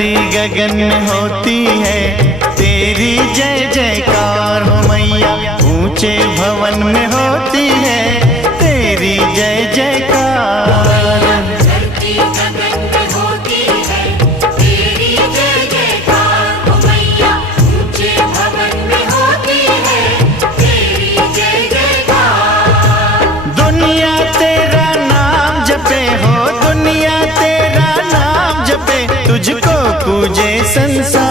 धरती गगन में होती है तेरी जय जयकार हो मैया। ऊंचे भवन में होती है तेरी जय जयकार। धरती गगन में होती है तेरी जय जयकार हो मैया। ऊंचे भवन में होती है तेरी जय जयकार। दुनिया तेरा नाम जपे हो, दुनिया तेरा नाम जपे, तुझको पूजे संसार।